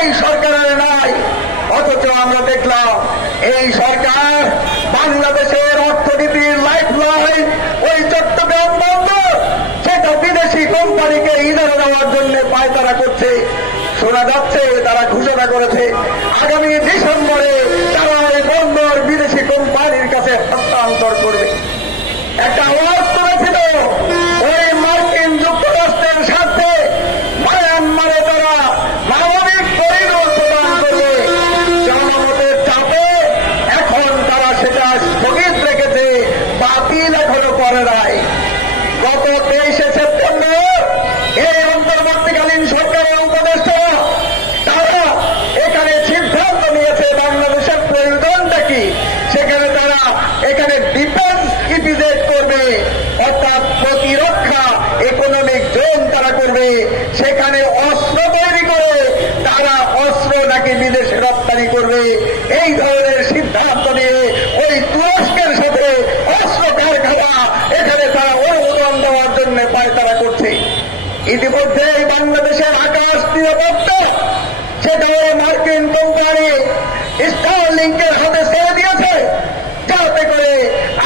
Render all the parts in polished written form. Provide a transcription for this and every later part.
এই সরকারের নাই। অথচ আমরা দেখলাম এই সরকার বাংলাদেশের অর্থনীতির লাইফলাইন ওই চট্টগ্রাম বন্দর, সেটা বিদেশি কোম্পানিকে ইজারা দেওয়ার জন্য পায়তারা করছে। শোনা যাচ্ছে তারা ঘোষণা করেছে আগামী ডিসেম্বরে তারা ওই বন্দর বিদেশি কোম্পানির কাছে হস্তান্তর করবে। একটা আওয়াজ করেছিল ওই মার্কিন যুক্তরাষ্ট্রের সাথে মায়ানমারে তারা মানবিক করিডোর প্রদান করবে। জনমতের চাপে এখন তারা সেটা স্থগিত রেখেছে, বাতিল এখনো করে নাই। গত 23শে সেপ্টেম্বর এই অন্তর্বর্তীকালীন সরকারের উপদেষ্টা তারা এখানে সিদ্ধান্ত নিয়েছে বাংলাদেশের প্রয়োজনটা কি। সেখানে তারা এখানে ডিফেন্স ইপিজেড করবে, অর্থাৎ প্রতিরক্ষা ইকোনমিক জোন তারা করবে। সেখানে অস্ত্র তৈরি করে তারা অস্ত্র নাকি বিদেশে রপ্তানি করবে। এই ধরনের সিদ্ধান্ত নিয়ে ওই তুরস্কের সাথে অস্ত্র কারখানা এখানে তারা অনুমোদন দেওয়ার জন্য পায়তারা করছে। ইতিমধ্যে বাংলাদেশের আকাশ নিরাপত্তা সেটা ওই মার্কিন কোম্পানি স্টারলিংকের হাতে ছেড়ে দিয়েছে, যাতে করে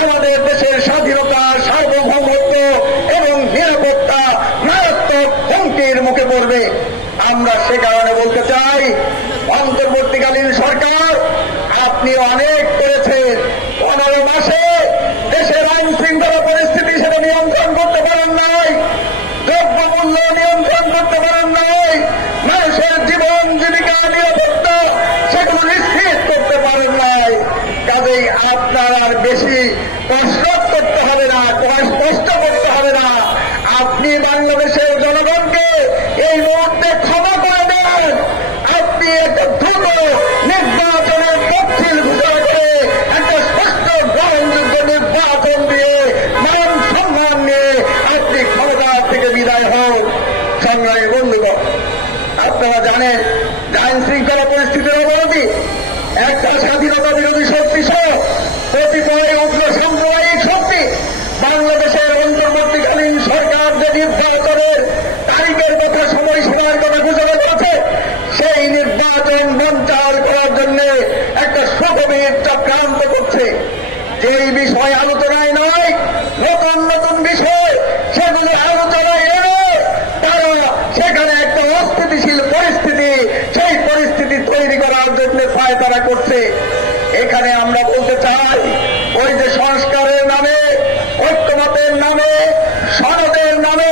আমাদের দেশের স্বাধীনতা, সার্বভৌমত্ব এবং নিরাপত্তা মারাত্মক হুমকির মুখে পড়বে। আমরা সে কারণে বলতে চাই, অন্তর্বর্তীকালীন সরকার আপনি অনেক করেছেন। 15 মাসে দেশের আইন শৃঙ্খলা পরিস্থিতি সেটা নিয়ন্ত্রণ করতে পারেন নাই, দ্রব্যমূল্য নিয়ন্ত্রণ করতে পারেন নাই, মানুষের জীবন জীবিকা নিরাপত্তা সেগুলো নিশ্চিত করতে পারেন নাই। কাজেই আপনার আর বেশি কষ্ট করতে হবে না, কষ্ট করতে হবে না। আপনি বাংলাদেশের জনগণকে এই মুহূর্তে ক্ষমা করে দেন। আপনি একটা দ্রুত নির্বাচনের তফসিল ঘোষণা করে একটা স্পষ্ট গ্রহণযোগ্য নির্বাচন দিয়ে মান সম্মান নিয়ে আপনি ক্ষমতা থেকে বিদায় হন। সংগ্রামী বন্ধুগণ, আপনারা জানেন আইন শৃঙ্খলা পরিস্থিতির অবনতি, একটা স্বাধীনতা বিরোধী শক্তি সহ কতিপয় উগ্র সাম্প্রদায়িক শক্তি বাংলাদেশের অন্তর্বর্তীকালীন সরকার যে নির্বাচনের তারিখের কথা, সময়সীমার কথা ঘোষণা করেছে, সেই নির্বাচন বঞ্চনা করার জন্য একটা সুগভীর চক্রান্ত করছে। যেই বিষয় আলোচনায় নয়, নতুন নতুন বিষয় সেগুলো আলোচনায় এনে তারা সেখানে একটা অস্থিতিশীল পরিস্থিতি, সেই পরিস্থিতি তৈরি করার জন্য পায়তারা করছে। এখানে আমরা বলতে চাই, ওই যে সংস্কারের নামে, ঐক্যমতের নামে, সনদের নামে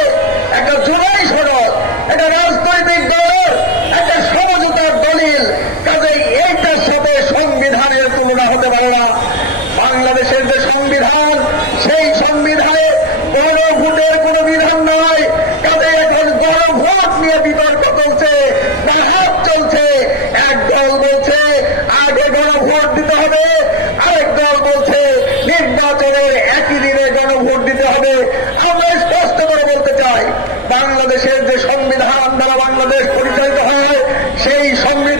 একটা জুলাই সনদ, একটা রাজনৈতিক দলের একটা সমঝোতার দলিল, কাজেই এইটার সাথে সংবিধানের তুলনা হতে পারে না। বাংলাদেশের যে সংবিধান, সেই সংবিধানে গণভোটের কোন বিধান নয়। কাজে এখন গণভোট নিয়ে বিতর্ক চলছে, হাত চলছে। এক দল বলছে আগে গণভোট দিতে হবে, আরেক দল বলছে নির্বাচনের একই দিনে গণভোট দিতে হবে। আমরা স্পষ্ট করে বলতে চাই, বাংলাদেশের যে সংবিধান দ্বারা বাংলাদেশ পরিচালিত হয়, সেই সংবিধান